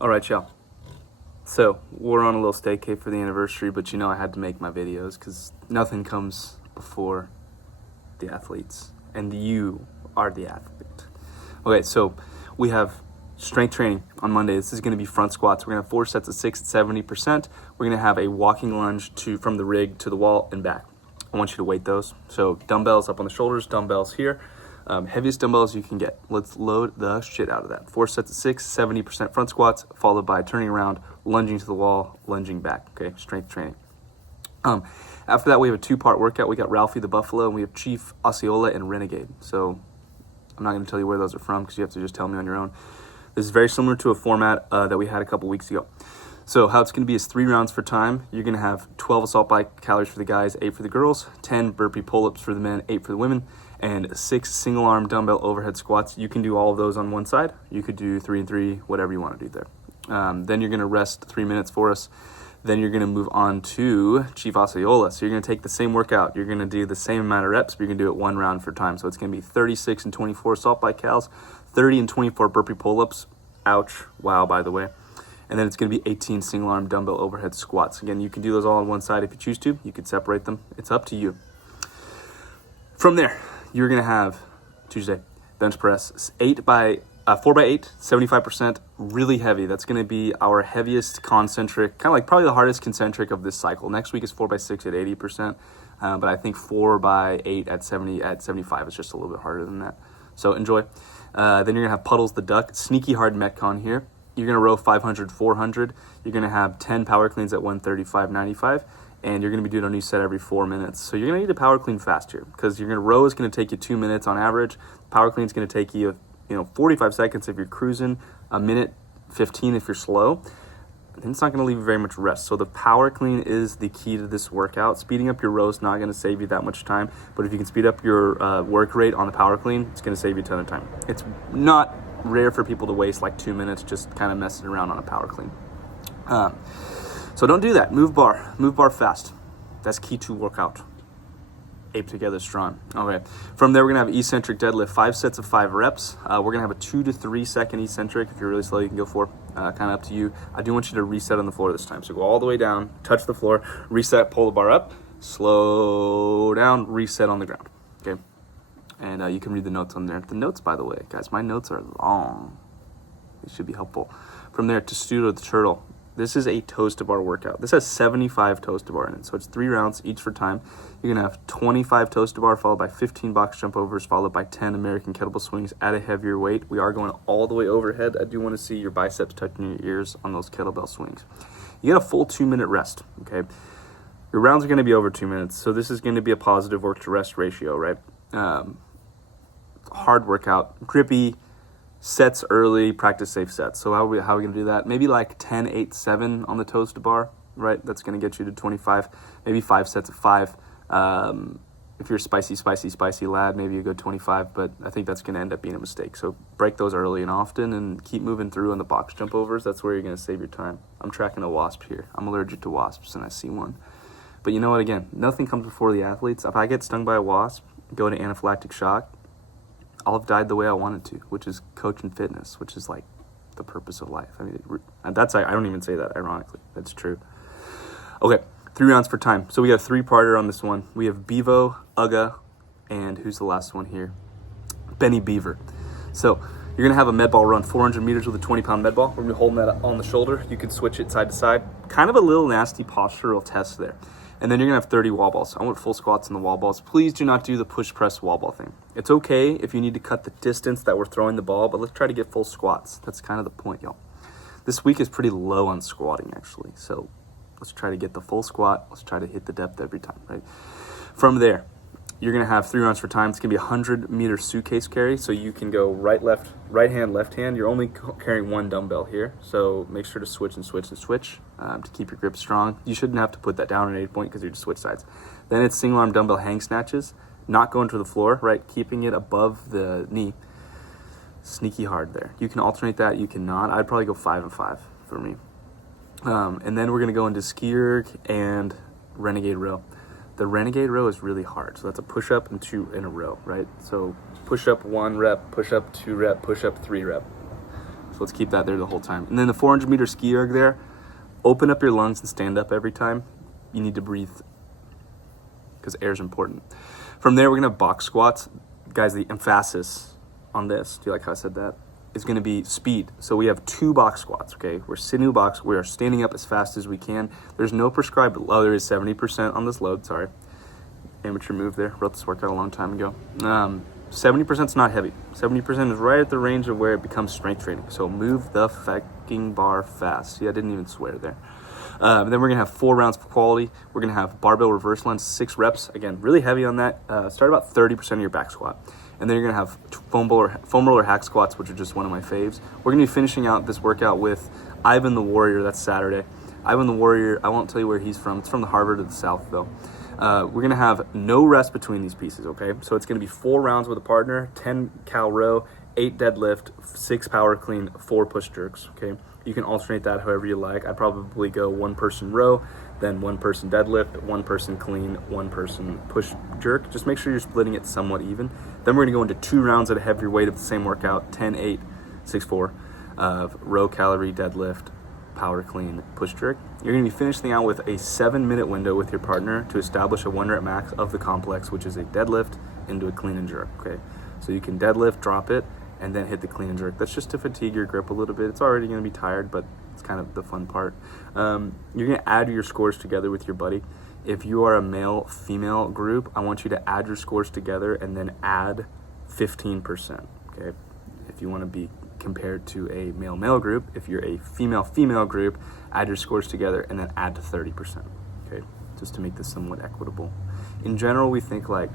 All right, y'all. So we're on a little staycation for the anniversary, but I had to make my videos because nothing comes before the athletes, and you are the athlete. Okay, so we have strength training on Monday. This is going to be front squats. We're going to have 4 sets of 6 at 70%. We're going to have a walking lunge from the rig to the wall and back. I want you to weight those. So dumbbells up on the shoulders, dumbbells here. Heaviest dumbbells you can get. Let's load the shit out of that. 4 sets of 6, 70% front squats, followed by turning around, lunging to the wall, lunging back. Okay, strength training. After that, we have a 2-part workout. We got Ralphie the Buffalo, and we have Chief Osceola and Renegade. So I'm not going to tell you where those are from because you have to just tell me on your own. This is very similar to a format that we had a couple weeks ago. So how it's going to be is 3 rounds for time. You're going to have 12 assault bike calories for the guys, 8 for the girls, 10 burpee pull-ups for the men, 8 for the women, and 6 single arm dumbbell overhead squats. You can do all of those on one side. You could do 3 and 3, whatever you want to do there. Then you're going to rest 3 minutes for us. Then you're going to move on to Chief Osceola. So you're going to take the same workout. You're going to do the same amount of reps, but you're going to do it 1 round for time. So it's going to be 36 and 24 assault bike cals, 30 and 24 burpee pull-ups. Ouch. Wow, by the way. And then it's going to be 18 single arm dumbbell overhead squats. Again, you can do those all on one side if you choose to. You can separate them. It's up to you. From there, you're going to have Tuesday bench press 4 by 8, 75%, really heavy. That's going to be our heaviest concentric, kind of like probably the hardest concentric of this cycle. Next week is 4 by 6 at 80%, but I think 4 by 8 at 75 is just a little bit harder than that. So enjoy. Then you're going to have puddles the duck, sneaky hard Metcon here. You're going to row 500, 400. You're going to have 10 power cleans at 135, 95. And you're going to be doing a new set every 4 minutes. So you're going to need to power clean fast here because you're going to row is going to take you 2 minutes on average. Power clean is going to take you, 45 seconds if you're cruising, a minute 15 if you're slow. And it's not going to leave you very much rest. So the power clean is the key to this workout. Speeding up your row is not going to save you that much time. But if you can speed up your work rate on the power clean, it's going to save you a ton of time. It's not rare for people to waste like 2 minutes just kind of messing around on a power clean. So don't do that. Move bar fast. That's key to workout. Ape together strong. Okay. From there, we're going to have eccentric deadlift, 5 sets of 5 reps. We're going to have a 2 to 3 second eccentric. If you're really slow, you can go 4. Kind of up to you. I do want you to reset on the floor this time. So go all the way down, touch the floor, reset, pull the bar up, slow down, reset on the ground. Okay. And you can read the notes on there. The notes, by the way, guys, my notes are long. They should be helpful. From there, testudo the turtle. This is a toes to bar workout. This has 75 toes to bar in it. So it's 3 rounds, each for time. You're going to have 25 toes to bar, followed by 15 box jump overs, followed by 10 American kettlebell swings at a heavier weight. We are going all the way overhead. I do want to see your biceps touching your ears on those kettlebell swings. You get a full 2-minute rest, okay? Your rounds are going to be over 2 minutes. So this is going to be a positive work to rest ratio, right? Hard workout, grippy, sets early, practice safe sets. So how are we going to do that? Maybe like 10, 8, 7 on the toes to bar, right? That's going to get you to 25, maybe 5 sets of 5. If you're a spicy lad, maybe you go 25, but I think that's going to end up being a mistake. So break those early and often and keep moving through on the box jump overs. That's where you're going to save your time. I'm tracking a wasp here. I'm allergic to wasps and I see one. But you know what, again, nothing comes before the athletes. If I get stung by a wasp, go into anaphylactic shock, I'll have died the way I wanted to, which is coaching fitness, which is like the purpose of life. I mean, I don't even say that ironically. That's true. Okay, 3 rounds for time. So we got a 3-parter on this one. We have Bevo, Uga, and who's the last one here? Benny Beaver. So you're going to have a med ball run 400 meters with a 20-pound med ball. We're going to be holding that on the shoulder. You can switch it side to side. Kind of a little nasty postural test there. And then you're going to have 30 wall balls. I want full squats in the wall balls. Please do not do the push press wall ball thing. It's okay if you need to cut the distance that we're throwing the ball, but let's try to get full squats. That's kind of the point, y'all. This week is pretty low on squatting, actually. So let's try to get the full squat. Let's try to hit the depth every time, right? From there, you're going to have 3 rounds for time. It's going to be a 100-meter suitcase carry. So you can go right hand, left hand. You're only carrying 1 dumbbell here. So make sure to switch to keep your grip strong. You shouldn't have to put that down at any point because you just switch sides. Then it's single arm dumbbell hang snatches. Not going to the floor, right? Keeping it above the knee. Sneaky hard there. You can alternate that. You cannot. I'd probably go 5 and 5 for me. And then we're going to go into ski erg and renegade row. The renegade row is really hard. So that's a push-up and 2 in a row, right? So push-up 1 rep, push-up 2 rep, push-up 3 rep. So let's keep that there the whole time. And then the 400-meter ski erg there, open up your lungs and stand up every time. You need to breathe because air is important. From there, we're going to have box squats. Guys, the emphasis on this, do you like how I said that? Is going to be speed. So we have 2 box squats, okay? We're sitting in a box. We are standing up as fast as we can. There's no prescribed, oh, there is 70% on this load, sorry. Amateur move there. Wrote this workout a long time ago. 70% is not heavy. 70% is right at the range of where it becomes strength training. So move the fucking bar fast. See, I didn't even swear there. Then we're going to have 4 rounds of quality. We're going to have barbell reverse lunge, 6 reps. Again, really heavy on that. Start about 30% of your back squat. And then you're going to have foam roller hack squats, which are just one of my faves. We're going to be finishing out this workout with Ivan the Warrior. That's Saturday. Ivan the Warrior, I won't tell you where he's from. It's from the Harvard of the South, though. We're going to have no rest between these pieces, okay? So it's going to be 4 rounds with a partner, 10 cal row, 8 deadlift, 6 power clean, 4 push jerks, okay? You can alternate that however you like. I'd probably go 1 person row, then 1 person deadlift, 1 person clean, 1 person push jerk. Just make sure you're splitting it somewhat even. Then we're going to go into 2 rounds at a heavier weight of the same workout, 10, 8, 6, 4, of row calorie deadlift, power clean, push jerk. You're going to be finishing out with a 7-minute window with your partner to establish a 1 rep max of the complex, which is a deadlift into a clean and jerk, okay? So you can deadlift, drop it, and then hit the clean and jerk. That's just to fatigue your grip a little bit. It's already going to be tired, but it's kind of the fun part. You're going to add your scores together with your buddy. If you are a male-female group, I want you to add your scores together and then add 15%, okay? If you want to be compared to a male-male group, if you're a female-female group, add your scores together and then add to 30%, okay? Just to make this somewhat equitable. In general, we think like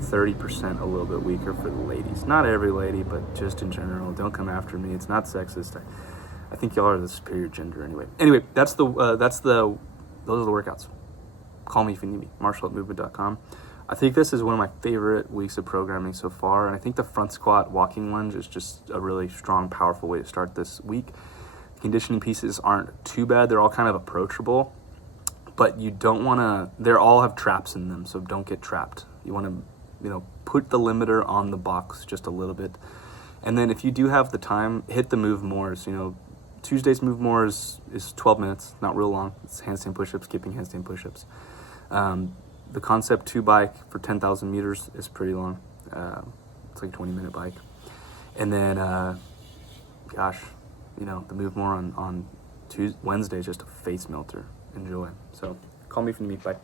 30% a little bit weaker for the ladies. Not every lady, but just in general. Don't come after me. It's not sexist. I think y'all are the superior gender anyway. Anyway, those are the workouts. Call me if you need me. Marshall@movement.com. I think this is one of my favorite weeks of programming so far, and I think the front squat walking lunge is just a really strong, powerful way to start this week. The conditioning pieces aren't too bad. They're all kind of approachable, but you don't want to, they all have traps in them, so don't get trapped. You want to, put the limiter on the box just a little bit. And then if you do have the time, hit the move mores. Tuesday's move more is 12 minutes, not real long. It's handstand push-ups, skipping handstand push-ups. The Concept 2 bike for 10,000 meters is pretty long. It's like a 20-minute bike. And then, the move more on Wednesday is just a face melter. Enjoy. So call me if you need me. Bye.